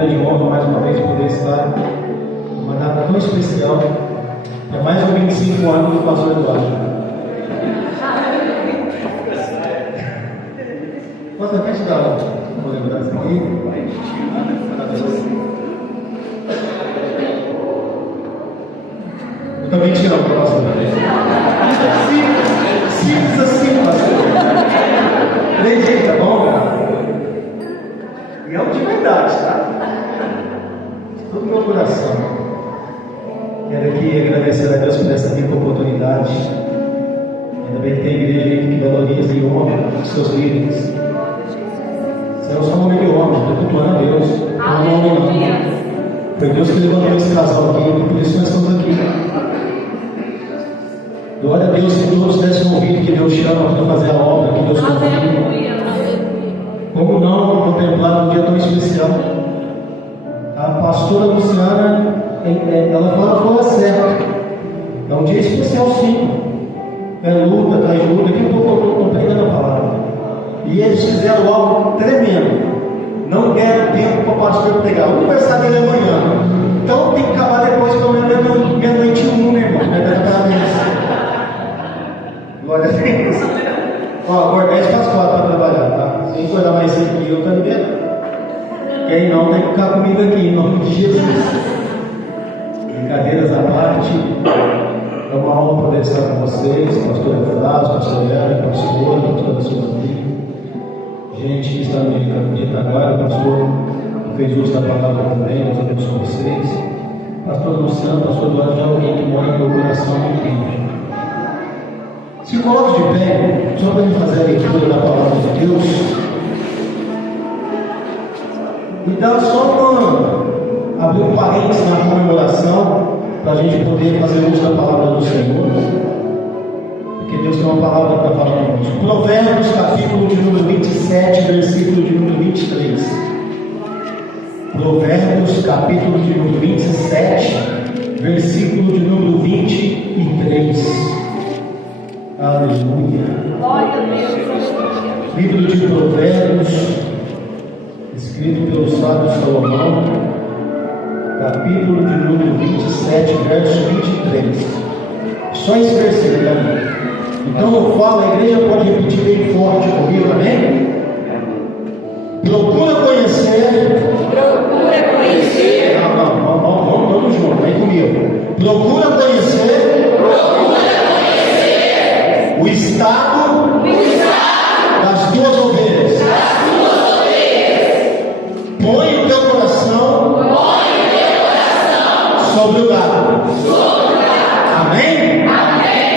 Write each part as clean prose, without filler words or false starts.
grande honra mais uma vez poder estar numa data tão especial. É mais de 25 anos do pastor Eduardo. Posso até te dar uma lembrança aqui? Eu também te amo, pastor. Simples assim, pastor. Leite, tá bom, cara? E é um de verdade, tá? De todo o meu coração. Quero aqui agradecer a Deus por essa rica oportunidade. Ainda bem que tem igreja que valoriza e honra os seus líderes. Isso é só um homem de honra, estou cultuando a Deus. Não é homem, não. Foi Deus que levantou esse casal aqui, e por isso nós estamos aqui. Glória a Deus que todos dessem ouvido que Deus chama para fazer a obra, que Deus convida. Como não contemplar um dia tão especial? A pastora Luciana, ela fala certo. É um dia especial, sim. É luta, traz luta. Daqui a pouco eu estou pregando a palavra. E eles fizeram algo tremendo. Não deram tempo para o pastor pregar. O aniversário dele é amanhã. Então tem que acabar depois, pelo menos meia-noite e um, né, irmão? Glória a Deus. Ó, agora 10 para as 4 para trabalhar, tá? Se acordar mais cedo que eu, estou liberado. Quem não, tem que ficar comigo aqui, em nome de Jesus. Brincadeiras à parte, é uma honra poder estar com vocês, pastor Efrás, pastor Léo, pastor, pastora Silvia, gente que está no meio de agora, pastor que fez uso da palavra também, Deus abençoe vocês. Pastor Luciano, pastor Eduardo, já alguém que mora no meu coração há muito tempo. Se coloque de pé, só para fazer a leitura da palavra de Deus. E dá só para abrir um parênteses na comemoração, para a gente poder fazer uso da palavra do Senhor. Porque Deus tem uma palavra para falar conosco. Provérbios, capítulo de número 27, versículo de número 23. Provérbios, capítulo de número 27, versículo de número 23. Aleluia. Livro de Provérbios, escrito pelo sábio Salomão, capítulo de número 27, verso 23. Só esse versículo, amém? Então eu falo, a igreja pode repetir bem forte comigo, amém? Procura conhecer. Procura conhecer. Vamos todos juntos, vem comigo. Procura conhecer. O estado das tuas ovelhas. Põe o teu coração sobre o gado. Amém?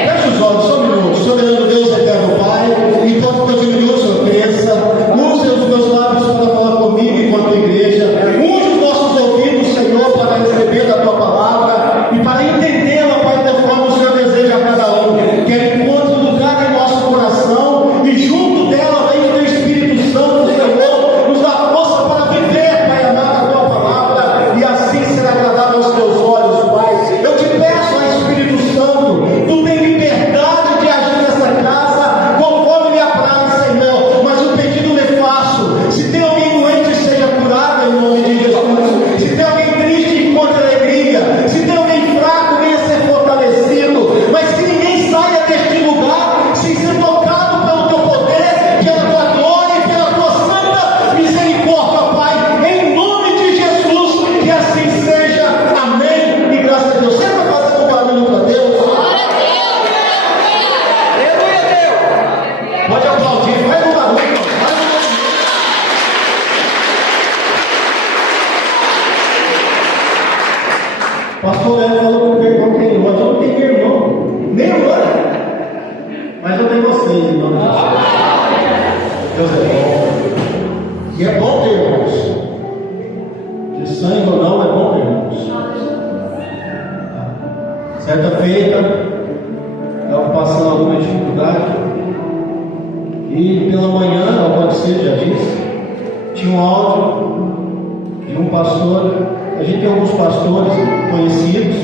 Feche os olhos, só um minuto. Soberano Deus, eterno Pai, enquanto teu filho, Senhor, cresça, use os meus lábios para falar comigo enquanto igreja. Use os nossos ouvidos, Senhor, para receber da tua palavra e para entendê-la, Pai, conforme o Senhor deseja a cada um. Que ele encontre lugar em nosso coração e junto dela vem o teu Espírito Santo, Senhor, nos dá força para viver, Pai amado, a tua palavra e assim ser agradável aos teus olhos, Pai. Eu te peço, ó Espírito Santo, tu tem liberdade de agir nessa casa conforme lhe apraz, Senhor, mas o pedido me faço. Se tem alguém doente, seja curado em nome de Jesus. Se tem alguém triste, encontre alegria. Se tem alguém fraco, venha ser fortalecido. Mas que ninguém saia deste lugar sem ser tocado pelo teu poder, pela tua glória e pela tua santa misericórdia, Pai, em nome de Jesus, que assim seja, amém, e graças a Deus. Você vai fazer um barulho para Deus? Pode aplaudir, faz um barulho, faz um barulho. Pastor Léo falou que o irmão tem irmão, eu não tenho irmão, nem irmã, mas eu tenho vocês, irmão. Deus é bom, e é bom ter irmãos, de sangue ou não, é bom ter irmãos. Certa feita, estava passando alguma dificuldade, e pela manhã, ao acontecer, já disse, tinha um áudio de um pastor. A gente tem alguns pastores conhecidos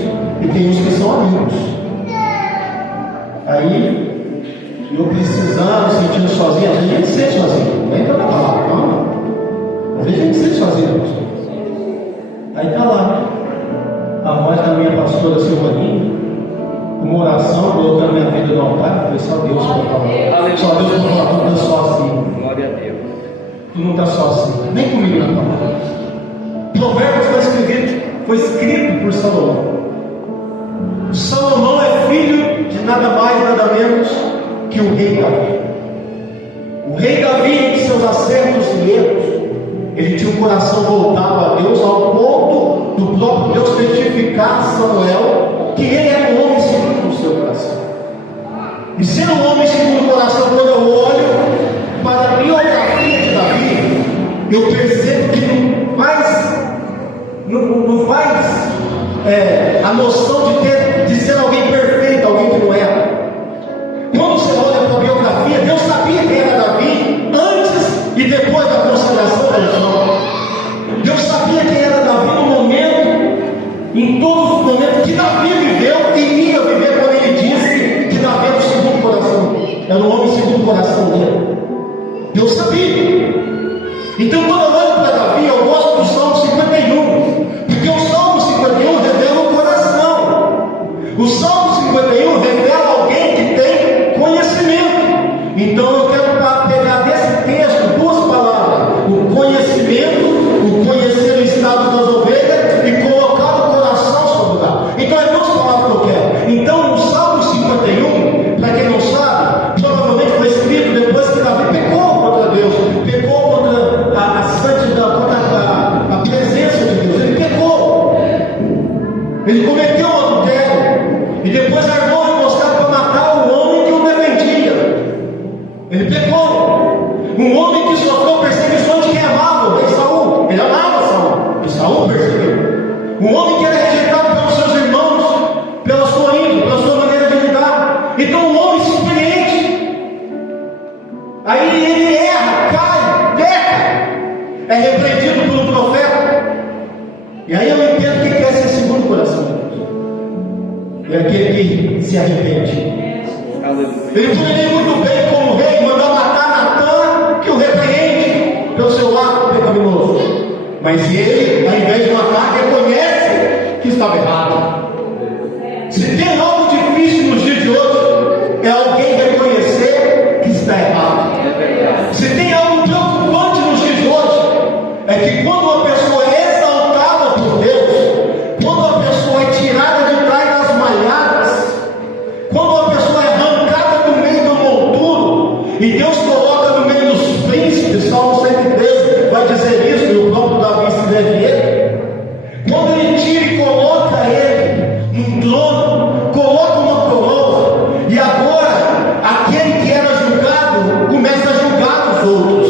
e tem uns que são amigos. Aí, eu precisando, sentindo sozinho, às vezes a gente se sente sozinho, não entra na palavra, não. Às vezes a gente se sente sozinho, pastor. Aí está lá, a voz da minha pastora Silvaninha, uma oração, colocando minha vida no altar. Foi só Deus para falar. Só Deus para falar, tu não está sozinho. Glória a Deus. Tu não está sozinho, nem comigo na palavra. Provérbios foi escrito por Salomão. Salomão é filho de nada mais, nada menos que o rei Davi. O rei Davi, em seus acertos e erros, ele tinha um coração voltado a Deus, ao ponto do próprio Deus testificar a Samuel que ele era um homem segundo o seu coração. E sendo um homem segundo o coração, quando eu olho para a biografia de Davi, eu percebo que não faz a noção de ser alguém perfeito, alguém que não era. Quando você olha para a biografia, Deus sabia quem era Davi antes e depois da consagração da nação. Deus sabia quem era Davi no momento, em todos os momentos que Davi viveu e ia viver, quando ele disse que Davi era o segundo coração dele, era o homem segundo o coração dele. Deus sabia. Então, quando eu olho para Davi, eu gosto do Salmo 51, porque o Salmo 51 revela o coração. O Salmo 51 revela alguém que tem conhecimento. Então eu quero pegar desse texto duas palavras: o conhecimento, o conhecer o estado das ovelhas, e colocar o coração sobre o lugar. Então é duas palavras que eu quero. Então o Salmo 51, para quem não sabe, provavelmente foi escrito depois que Davi pecou contra Deus, pecou contra a santidade, contra a presença de Deus. Ele pecou, ele cometeu um adultério, e depois armou e emboscada para matar o homem que o defendia. Ele pecou. Um homem que sofreu perseguição de quem amava, o rei Saul. Ele amava Saul, e Saul perseguiu. Um homem que era rejeitado pelos seus irmãos, pela sua índole, pela sua maneira de lidar. Então um homem experiente. Aí ele erra, cai, peca, é repreendido pelo profeta. E aí eu entendo o que é ser segundo o coração de Deus. É aquele que se arrepende. Ele poderia muito bem, como rei, mandar matar Natã, que o repreende pelo seu ato pecaminoso. Mas ele, ao invés de matar, reconhece que estava errado. Se tem algo difícil nos dias de hoje, é alguém reconhecer que está errado. Se tem algo preocupante nos dias de hoje, é que quando uma pessoa é exaltada por Deus, quando a pessoa é tirada de trás das malhadas, quando a pessoa é arrancada do meio do monturo, e Deus coloca no meio dos príncipes, Salmo 113 vai dizer isso, e o próprio Davi se deve ele. Quando ele tira e coloca ele num trono, coloca uma coroa, e agora aquele que era julgado começa a julgar os outros.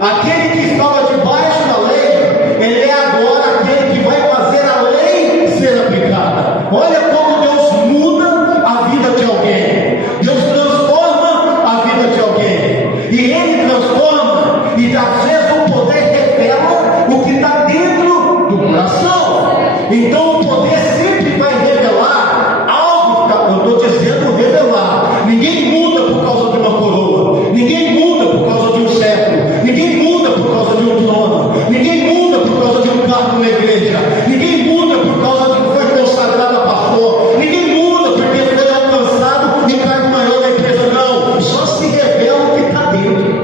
Aquele que estava debaixo da lei, ele é agora aquele que vai fazer a lei ser aplicada. Olha como Deus muda a vida de alguém. Deus transforma a vida de alguém. E Ele transforma, e às vezes o poder revela o que está dentro do coração. Então o poder sempre vai revelar algo que está, eu estou dizendo revelar. Ninguém muda por causa de uma coroa. Ninguém muda por causa de um cetro. Ninguém muda por causa de um trono. Ninguém muda por causa de um cargo na igreja. Ninguém muda por causa de que foi consagrado a pastor. Ninguém muda porque foi alcançado em cargo maior da empresa. Não, só se revela o que está dentro.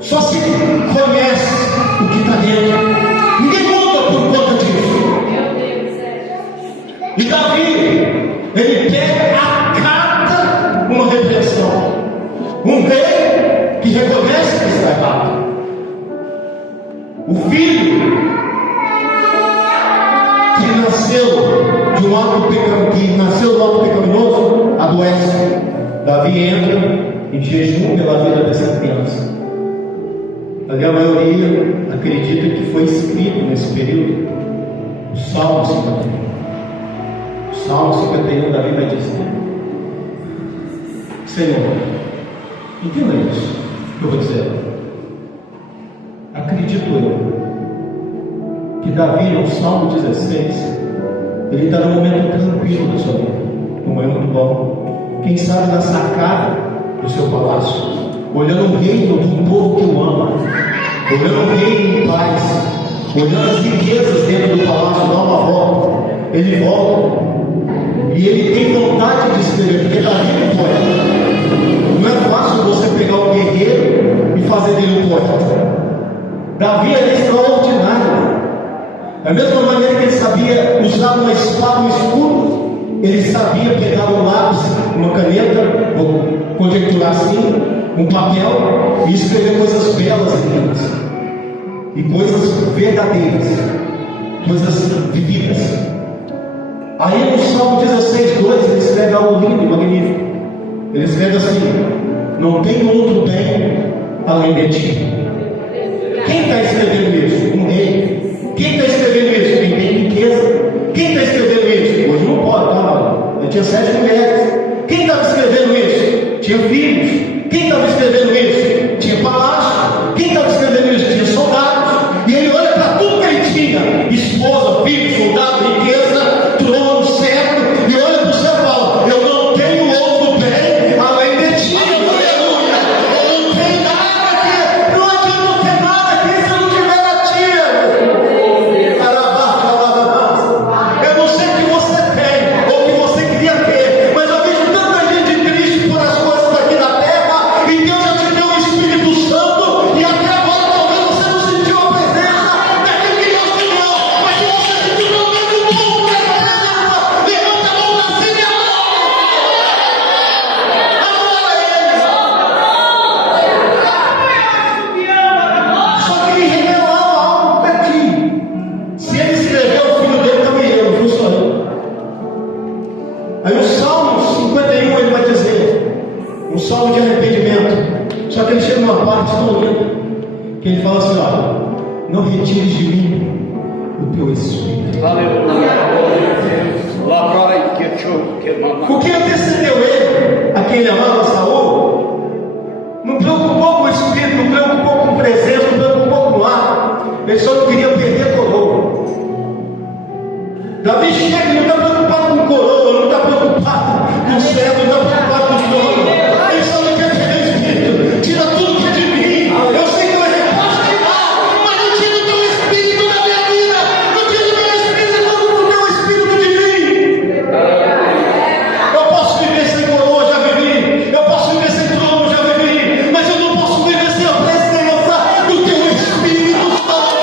Só se conhece o que está dentro. Ninguém muda por conta disso. E Davi, ele pega, acata uma repreensão. Um rei que reconhece que está errado. O filho que nasceu de um ato pecaminoso adoece. Davi entra em jejum pela vida dessa criança. Ali a maioria acredita que foi escrito nesse período o Salmo 51. O Salmo 51, Davi vai dizer: Senhor, entenda isso que eu vou dizer. Acredito eu que Davi, no Salmo 16, ele está num momento tranquilo da sua vida, num momento muito bom. Quem sabe na sacada do seu palácio, olhando o reino de um povo que o ama, olhando o reino em paz, olhando as riquezas dentro do palácio, dá uma volta, ele volta, e ele tem vontade de escrever, porque Davi é um poeta. Não é fácil você pegar um guerreiro e fazer dele um poeta. Davi era extraordinário. Da mesma maneira que ele sabia usar uma espada, um escudo, ele sabia pegar um lápis, uma caneta, vou conjecturar assim, um papel, e escrever coisas belas em elas, e coisas verdadeiras, coisas vividas. Aí no Salmo 16:2 ele escreve algo lindo e magnífico. Ele escreve assim: não tem outro bem além de ti. Quem está escrevendo isso? Um rei. Quem está escrevendo isso? Quem tem riqueza. Quem está escrevendo isso? Hoje não pode, tá? Eu tinha 7 mulheres. Quem estava escrevendo isso? Tinha filhos. Quem estava escrevendo isso? Tinha palácio. Quem estava escrevendo isso? Tinha soldados. E ele olha para tudo que ele tinha: esposa, filhos, soldado, riqueza, trono, cetro, e olha para o céu e fala: eu não tenho outro bem além de ti. Aleluia! Eu não tenho nada aqui. Não adianta eu ter nada aqui se eu não tiver a ti. Eu não sei o que você tem ou o que você queria ter, mas eu vejo tanta gente triste por as coisas aqui da terra, e Deus já te deu o Espírito Santo, e até agora talvez você não sentiu a presença daquilo que Deus te deu, mas se você sentiu pelo menos um pouco dessa presença, levanta a mão para cima e adora Ele. Só que ele revelava algo para ti. Se ele escreveu, o filho dele também eu, não fui só eu. Aí o Salmo 51 ele vai dizer, um salmo de arrependimento. Só que ele chega numa parte tão linda, que ele fala assim: ó, não retires de mim o teu Espírito. O que antecedeu ele, a quem ele amava, Saul, não preocupou com o Espírito, não preocupou com presença, não preocupou com ar. Ele só não queria perder a coroa. Davi chega e não está preocupado com coroa, não está preocupado com céu, não está preocupado com trono. Ele só não quer perder o Espírito. Tira tudo que é de mim. Eu sei que eu posso tirar, mas não tira o teu Espírito da minha vida. Não tira o teu Espírito, não o teu Espírito de mim. Eu posso viver sem coroa, já vivi. Eu posso viver sem trono, já vivi. Mas eu não posso viver sem a presença do teu Espírito Santo.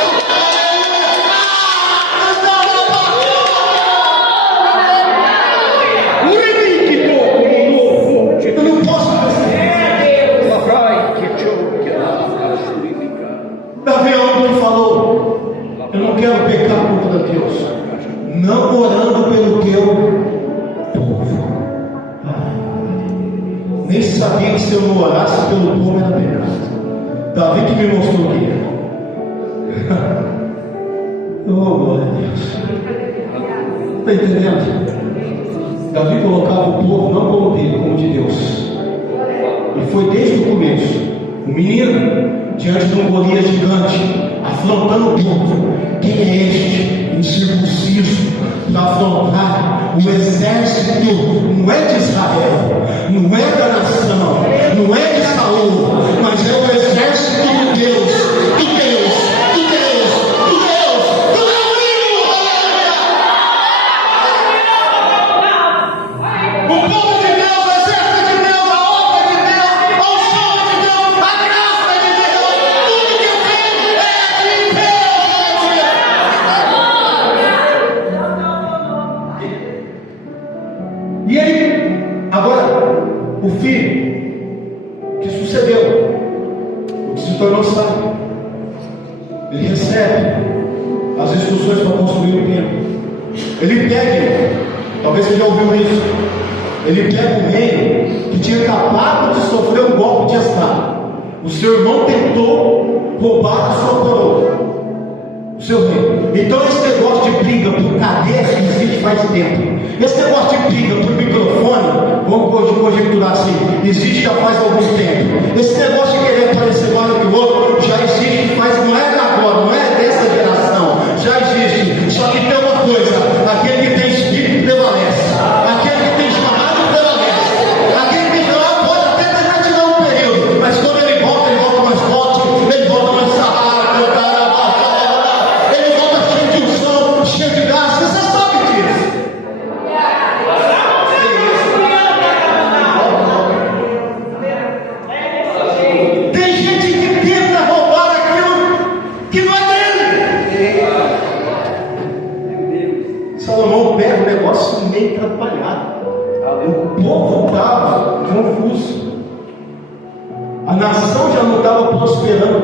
Eu não posso viver. Davi ontem falou: eu não quero pecar contra Deus, não orando pelo teu povo. Nem sabia que se eu não orasse pelo povo era pecado. Davi que me mostrou que era. Oh, glória a Deus. Está entendendo? Davi colocava o povo não como dele, como de Deus. E foi desde o começo. O menino, diante de um Golias gigante, afrontando o povo. Quem é este incircunciso para afrontar o exército? Não é de Israel, não é da nação, não é de Saul, mas é o exército de Deus, do Deus, do Deus, do Deus, do meu amigo. O povo de Deus, o exército de Deus, a obra de Deus, a unção de Deus, a graça de Deus, tudo que eu tenho é de Deus. E ele, agora, o filho que sucedeu, o que se tornou sábio, ele recebe as instruções para construir o templo. Ele pega, talvez você já ouviu isso, ele pega um rei que tinha acabado de sofrer um golpe de estado. O seu irmão tentou roubar a sua coroa, o seu rei. Então esse negócio de briga por cadeia existe faz tempo. Esse negócio de briga por microfone, vamos conjecturar assim, existe já faz algum tempo. Esse negócio de querer aparecer mais que o outro já existe faz, não é agora, não é dessa geração, já existe. Só que tem uma coisa: aquele que tem espírito prevalece, aquele que tem chamado prevalece, aquele que não pode até tentar tirar um período, mas quando ele volta mais forte, ele volta mais sarrado, ele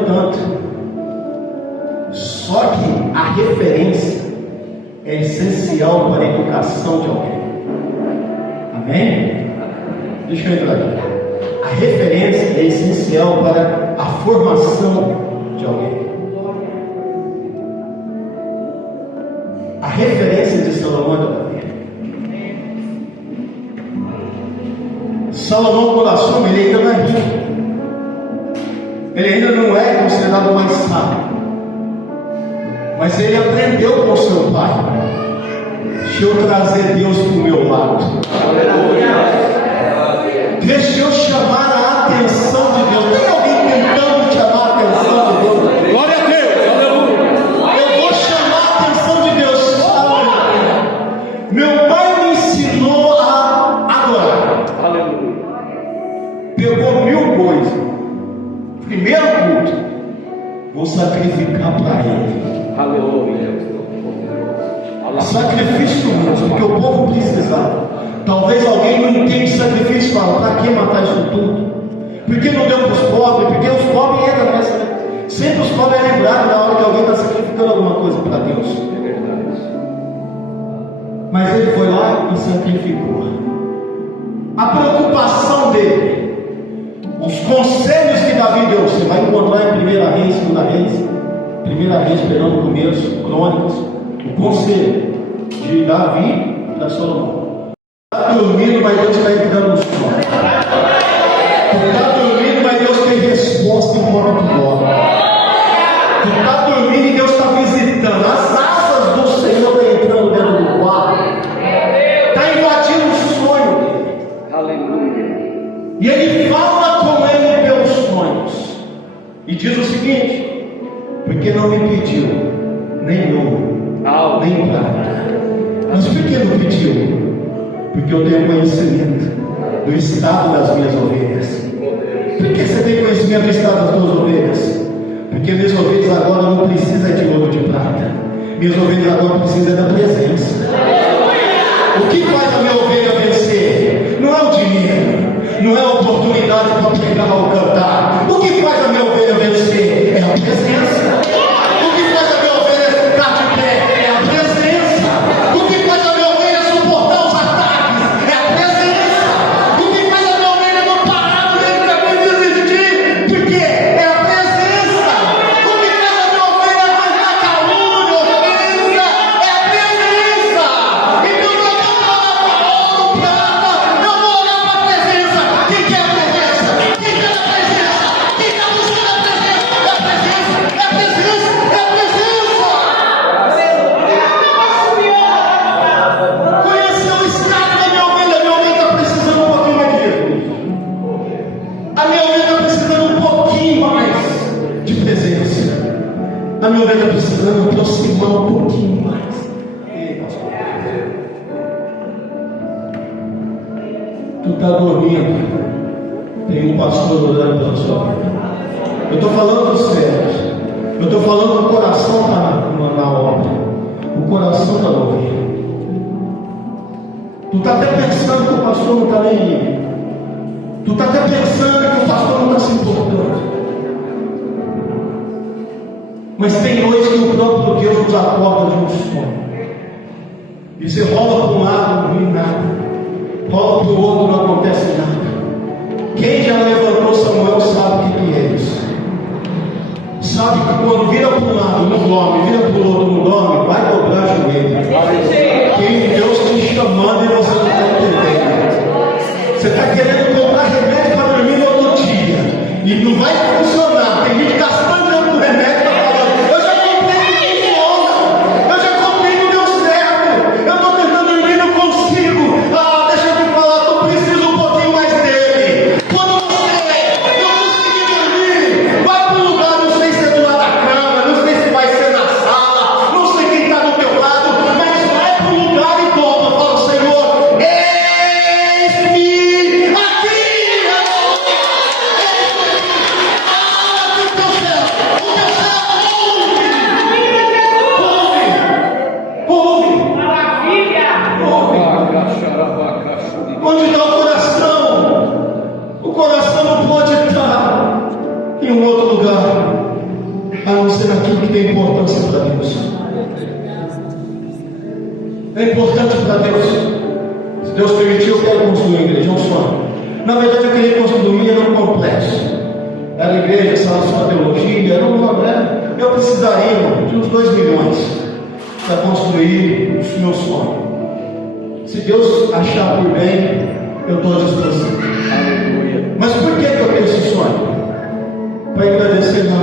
tanto. Só que a referência é essencial para a educação de alguém. Amém? Deixa eu entrar aqui. A referência é essencial para a formação de alguém. A referência de Salomão é Davi. Salomão, quando assume, ele ainda não é rico. Ele ainda não é considerado mais sábio. Mas ele aprendeu com seu pai. Deixa eu trazer Deus para o meu lado. Deixa eu chamar a atenção de Deus. Tem alguém tentando chamar a atenção de Deus? Glória a Deus. Eu vou chamar a atenção de Deus. Meu pai me ensinou a adorar. Pegou 1000 bois. Primeiro culto, vou sacrificar para ele. Sacrifício humano, porque o povo precisava. Talvez alguém não entende sacrifício e fala: para que matar isso tudo? Por que não deu para os pobres? Porque os pobres entram nessa. Sempre os pobres é lembrado na hora que alguém está sacrificando alguma coisa para Deus. É verdade. Mas ele foi lá e sacrificou. A preocupação dele, os conselhos que Davi deu, você vai encontrar em 1 Reis, 2 Reis, 1 Reis, perdão, no começo, Crônicas, o conselho de Davi para Salomão. Está dormindo, mas Deus está entrando no sono. Tu está dormindo, mas Deus tem resposta enquanto tu dorme. Tu está dormindo e Deus está visitando. As asas do Senhor estão entrando dentro do quarto. Está invadindo o sonho dele. Aleluia. E ele fala com ele pelos sonhos. E diz o seguinte: porque não me pediu nem ouro, nem prata. Mas por que não pediu? Porque eu tenho conhecimento do estado das minhas ovelhas. Por que você tem conhecimento do estado das tuas ovelhas? Porque minhas ovelhas agora não precisam de ouro, de prata. Minhas ovelhas agora precisam da presença. O que faz a minha ovelha vencer? Não é o dinheiro, não é a oportunidade para pregar ou cantar. O que faz a minha ovelha vencer? É a presença. O que faz a minha ovelha ficar de pé? É a presença. O que faz a minha ovelha suportar os ataques? É a presença. O que faz a minha ovelha não parar no meio do caminho e desistir? Porque é a presença. O que faz a minha ovelha aguentar calúnia, ofensa? É a presença. Então eu vou falar para ouro, prata, eu vou olhar para a presença. Quem quer a presença? Quem quer a presença? Quem está buscando a presença? É a presença, é a presença, é a presença. Conhecer o estado da minha ovelha está precisando um pouquinho mais de Jesus. A minha ovelha está precisando um pouquinho mais de presença. A minha ovelha está precisando aproximar um pouquinho mais. Ei, pastor. Tu está dormindo. Tem um pastor orando pela sua vida. Eu estou falando dos céus. Eu estou falando do coração na obra. O coração da ovelha. Tu está até pensando que o pastor não está nem aí. Tu está até pensando que o pastor não está se importando. Mas tem noites que o próprio Deus nos acorda de um sono. E você rola para um lado, não vem nada. Rola para o outro, não acontece nada. Quem já levantou Samuel sabe o que é isso. Sabe que quando vira para um lado não dorme, vira para o outro não dorme, vai dobrar o joelho. Tem Deus te chamando e você não está entendendo. Você está querendo comprar remédio para dormir no outro dia e não vai funcionar. Tem gente gastando dinheiro com remédio para falar: eu já comprei, não funciona. Eu já comprei, não deu certo. Eu estou tentando dormir, não consigo. Deixa eu te falar, tu precisa um pouquinho mais dele. Quando você não conseguir dormir, vai para um lugar, não sei se é do lado da cama, não sei se vai ser na sala, não sei quem está do teu lado, mas vai para um lugar e toma. Fala: Senhor, eis-me aqui. Fala com teu você naquilo que tem importância para Deus. É importante para Deus. Se Deus permitir, eu quero construir uma igreja, é um sonho. Na verdade, eu queria construir era um complexo. Era igreja, sala de teologia, era eu precisaria de uns 2 milhões para construir o meu sonho. Se Deus achar por bem, eu estou à disposição. Mas por que eu tenho esse sonho? Para agradecer, não.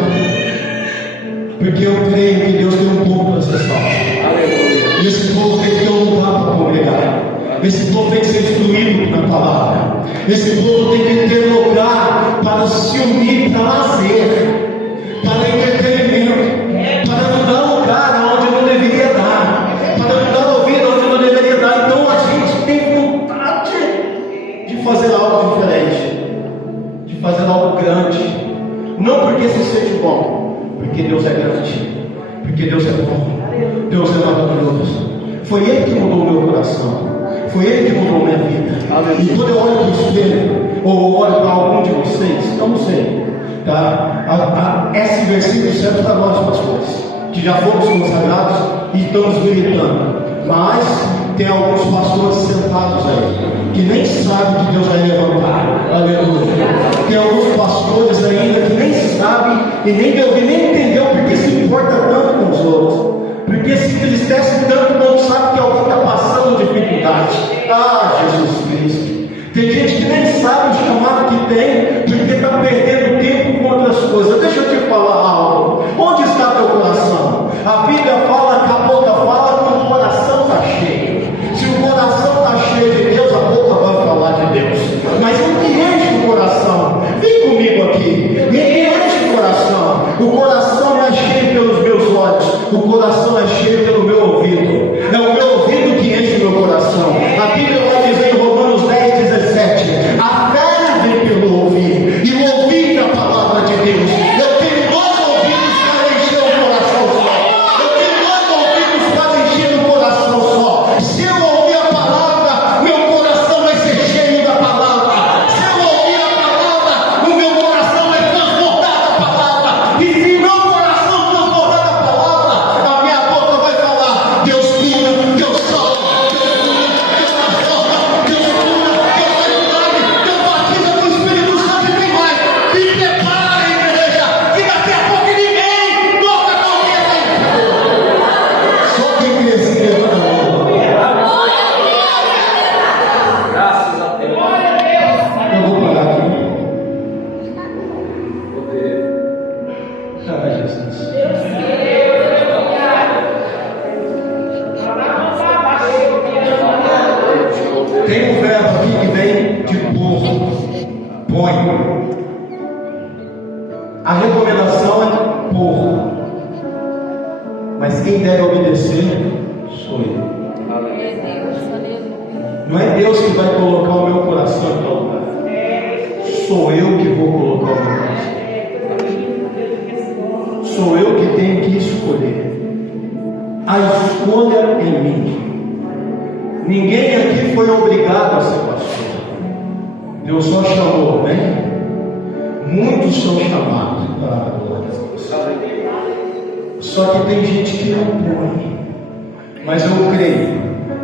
Porque eu creio que Deus tem um povo para ser salvo. E esse povo tem que ter um lugar para congregar. Esse povo tem que ser instruído na palavra. Esse povo tem que ter lugar para se unir, para lazer, para entretenimento, para não dar lugar onde não deveria dar, para não dar ouvido onde não deveria dar. Então a gente tem vontade de fazer algo diferente, de fazer algo grande. Não porque se sente bom, porque Deus é grande, porque Deus é bom, Deus é maravilhoso. Foi Ele que mudou o meu coração, foi Ele que mudou a minha vida. E quando eu olho para o espelho, ou olho para algum de vocês, eu não sei, tá? Esse versículo serve para nós, pastores, que já fomos consagrados e estamos militando. Mas tem alguns pastores sentados aí, que nem sabem que Deus vai levantar. Aleluia. Tem alguns pastores ainda que nem sabem e nem entendeu porque se importa tanto com os outros, porque se entristece tanto quando sabe que alguém está passando dificuldade. Ah, Jesus Cristo. Tem gente que nem sabe o chamado que tem, porque está perdendo tempo com outras coisas. Deixa eu te falar algo. Onde está teu coração? A Bíblia fala que a boca fala que o coração está cheio. Se o coração está cheio de Deus, a boca vai falar de Deus. Mas o que enche o coração? Vem comigo aqui. O que enche o coração? O coração não é cheio pelos meus olhos. O coração é cheio pelo meu ouvido. É o meu ouvido que enche o meu coração. A Bíblia vai dizer em Romanos 10:17: a fé vem pelo ouvir, e o ouvir da palavra de Deus. Eu tenho 2 ouvidos para encher o coração só. Eu tenho 2 ouvidos para encher o coração só. Se eu ouvir a palavra, meu coração vai ser cheio da palavra. Se eu ouvir a palavra, o meu coração vai transportar a palavra. E se meu coração transportar a palavra, a minha boca vai falar: Deus cura, Deus salva, Deus cura, Deus transforma, Deus cura, Deus resolve, Deus batiza com o Espírito Santo e tem mais. Se prepara, igreja, que daqui a pouco ninguém toca com alguém aí. Só quem conhece levanta a mão. Graças a Deus. Eu vou parar aqui. Ai, Jesus. Tem um verbo aqui que vem de pôr. Põe. A recomendação é pôr. Mas quem deve obedecer sou eu. Não é Deus que vai colocar o meu coração em tal lugar. Sou eu que vou colocar o meu coração. Sou eu que tenho que escolher. A escolha é minha. Ninguém aqui foi obrigado a ser pastor. Deus só chamou, né? Muitos são chamados. Ah, glória a Deus. Só que tem gente que não põe. Mas eu creio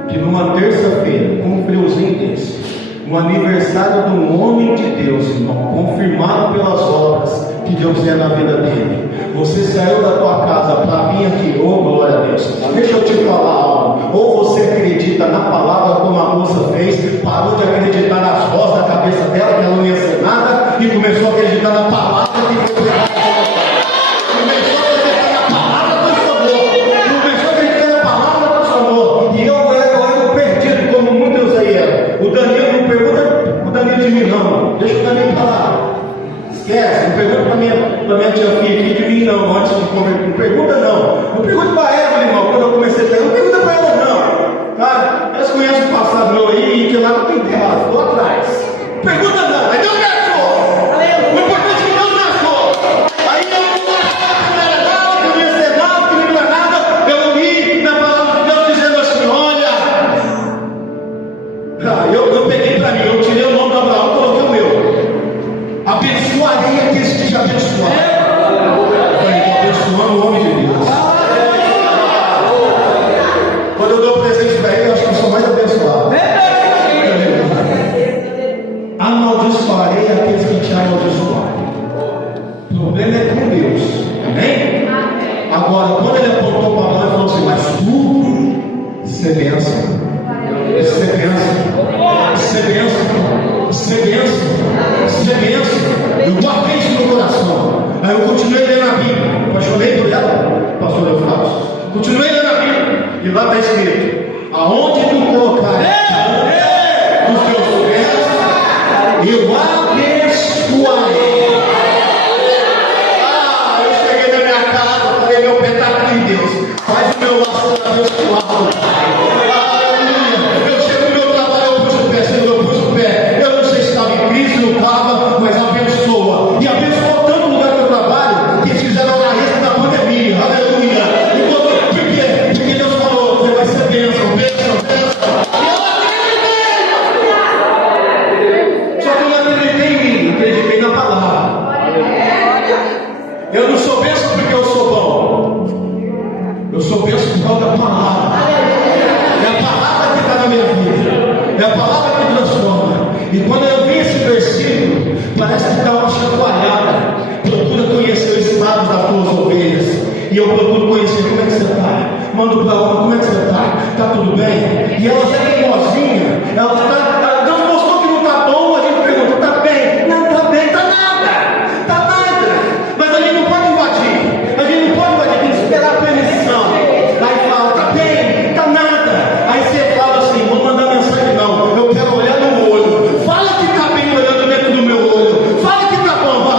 que numa terça-feira, com um friozinho desse, no aniversário de um homem de Deus, irmão, confirmado pelas obras que Deus é na vida dele, você saiu da tua casa para vir aqui, oh glória a Deus. Deixa eu te falar algo. Ou você acredita na palavra como a moça fez, parou de acreditar nas vozes da cabeça dela, que ela não ia ser nada, e começou a acreditar na palavra que foi pregada. Começou a acreditar na palavra do Senhor. Começou a acreditar na palavra do Senhor. E eu era perdido, como muitos aí eram. O Danilo não pergunta o Danilo de mim, não. Deixa o Danilo falar. Esquece, não pergunta para minha tia filha aqui de mim, não. Antes de converter, não pergunta, não. Não pergunta para ela, irmão. Quando eu comecei a perguntar, não pergunta para ela, não. Cara, elas conhecem o passado meu aí, que lá não tem terra, estou atrás. Pergunta não, aí Deus me achou. O importante é que Deus me achou. Aí eu não achava que não era nada, que não ia ser nada, que não era nada. Eu li na palavra de Deus dizendo assim: olha. Eu peguei para mim, eu tirei o nome do Abraão e coloquei o meu. Abençoarei aqueles que te abençoaram. Eu falei, estou abençoando o homem Agora, quando ele apontou para a mão, ele falou assim: mas tu, isso é bênção, isso é bênção, isso é bênção, isso é bênção, isso é bênção. Eu guardei isso no coração. Aí eu continuei lendo a Bíblia, apaixonei por ela, pastor Eufrásio. Continuei lendo a Bíblia, e lá está escrito: aonde tu colocar os teus pés, eu abençoarei. Eu cheguei na minha casa, falei: meu pé está aqui, Deus, faz o meu laço abençoado, Pai. Aleluia. Eu chego no meu trabalho, eu pus o pé, Senhor, eu pus o pé. Eu não sei se estava em crise, não estava, mas abençoa. E abençoou tanto o lugar que eu trabalho, que eles fizeram a raiz da pandemia. Aleluia. Por quê? Porque Deus falou: você vai ser bênção, bênção, bênção. E eu acreditei. Só que eu não acreditei em mim, acreditei na palavra. Eu não sou bênção porque eu sou bom. Eu sou bênção por causa da palavra. É a palavra que está na minha vida. É a palavra que transforma. E quando eu vi esse versículo, parece que dá uma chacoalhada. Procura conhecer o estado das tuas ovelhas. E eu procuro conhecer como é que você está. Mando para ela: como é que você está? Está tudo bem? E ela já é teimosinha. Ela está. Deus mostrou que não está bom. A gente pergunta: está bem? Não está bem, está nada. Está nada. Mas a gente não pode invadir. A gente não pode invadir. Tem que esperar a permissão. Aí fala: está bem? Está nada. Aí você fala assim: vou mandar mensagem. Não, eu quero olhar no olho. Fala que está bem olhando dentro do meu olho. Fala que está bom.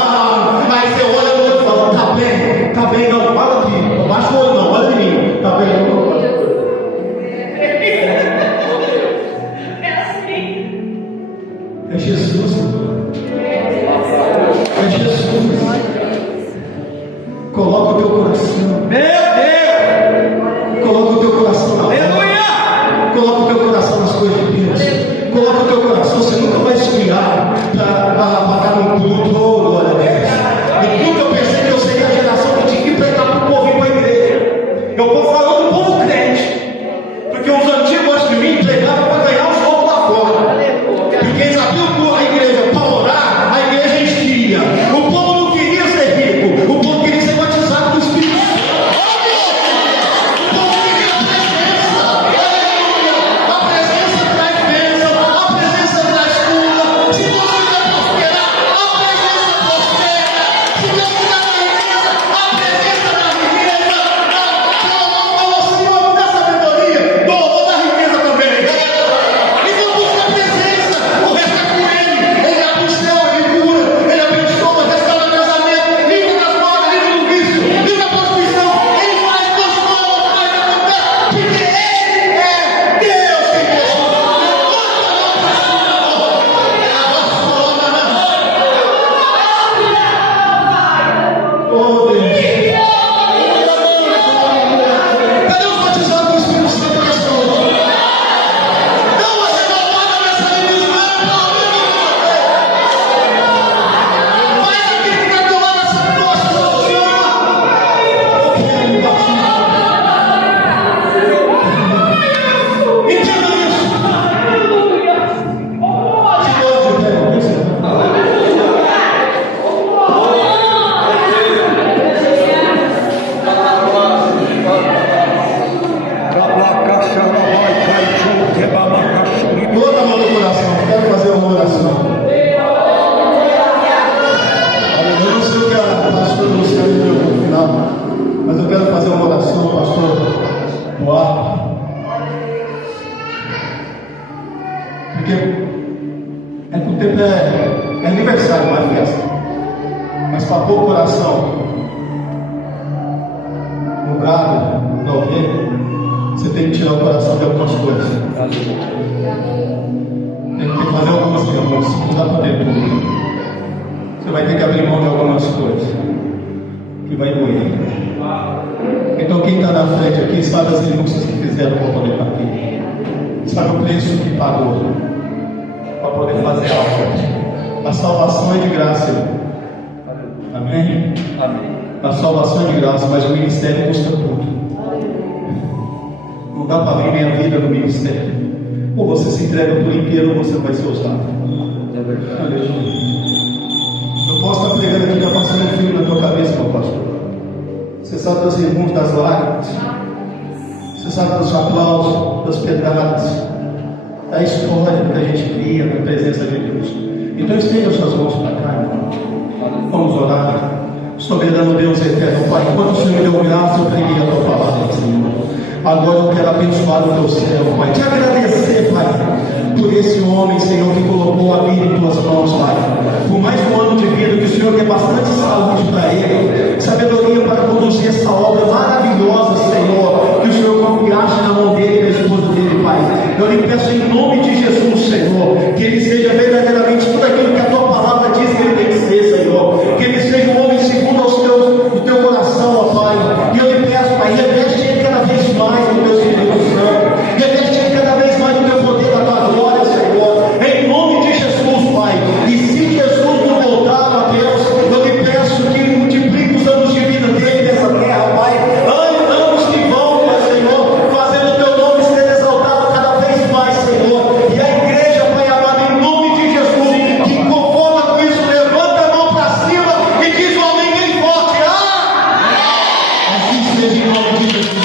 Aí você olha no olho e fala: está bem? Está bem? Não, fala aqui. Baixa o olho, não, olha em mim. Está bem? É Jesus. É Jesus. Coloca o teu coração. Coloca o teu coração na fé. Coloca o teu coração nas coisas de Deus. Coloca o teu coração. Você nunca vai esfriar para dar um culto. Oh, glória a Deus. E nunca eu pensei que eu seria a geração que tinha que pregar para o povo ir para a igreja. Eu estou falando do povo crente. Porque os antigos antes de mim pregavam para ganhar os outros lá fora. Porque eles abriam a igreja para orar, a igreja enchia. O povo não queria ser rico, o povo queria ser batizado do Espírito Santo. O povo queria a presença. A presença traz bênção, a presença traz cura. Se Deus quiser prosperar, a presença prospera. Se Deus quiser na riqueza, a presença da riqueza. Salomão falou assim: eu vou dar sabedoria, vou dar riqueza também. Então busca a presença, o resto é com ele. Ele abre o céu, ele cura, ele abençoa, restaura casamento, livra das drogas, livra do vício, livra da prostituição. Ele faz transforma, faz acontecer, porque ele é Deus em pessoa. Oh Deus. Cadê os batizados do Espírito Santo nessa noite? Não, você não pode nessa igreja, faz aquele que está do lado dessa nossa Senhora. Eu quero me batizar. Entenda isso. Se hoje, velho, toda a mão do coração, quero fazer uma oração. Eu não sei o que a pastora Luciana deu no final, mas eu quero fazer uma oração, pastor Duarte. Porque é que o tempo é aniversário, não é festa. Mas para pôr o coração no gado, na ovelha, você tem que tirar o coração de algumas coisas. Tem que fazer algumas renúncias. Não dá para ter tudo. Você vai ter que abrir mão de algumas coisas que vai doer. Então quem está na frente aqui sabe as renúncias que fizeram para poder estar aqui. Sabe o preço que pagou para poder fazer algo. A salvação é de graça. Amém? Amém. A salvação é de graça, mas o ministério custa tudo. Não dá para viver a vida no ministério. Ou você se entrega por inteiro ou você vai ser usado. É verdade. Aleluia. Eu posso estar pregando aqui, está passando um filme na tua cabeça, meu pastor. Você sabe dos irmãos das lágrimas. Você sabe dos aplausos, das pedradas, da história que a gente cria na presença de Deus. Então estenda suas mãos para cá, irmão. Vamos orar. Soberano Deus eterno, Pai, enquanto o Senhor me deu graça, eu preguei a tua palavra, Senhor. Agora eu quero abençoar o teu céu, Pai. Te agradecer, Pai, por esse homem, Senhor, que colocou a vida em tuas mãos, Pai. Por mais um ano de vida, que o Senhor dê bastante saúde para ele, sabedoria para conduzir essa obra maravilhosa, Senhor, que o Senhor confiaste na mão dele e da esposa dele, Pai. Eu lhe peço em nome de Jesus, Senhor, que ele seja verdadeiramente tudo aquilo que a tua palavra diz que ele tem que ser, Senhor. Que ele seja um homem segundo ao teu coração, ó Pai. E eu lhe peço, Pai, reveste ele cada vez mais no teu Espírito Santo. Reveste ele cada vez mais no teu poder, da tua glória, Senhor. Em nome de Jesus, Pai. E se Jesus não voltar, ó Deus, eu lhe peço que ele multiplique os anos de vida dele nessa terra, Pai. Anos que vão, Pai, Senhor, fazendo o teu nome ser exaltado cada vez mais, Senhor. E a igreja, Pai amado, em nome de Jesus, que conforma com isso, levanta a mão para cima e diz um amém bem forte. Assim seja em nome de Jesus.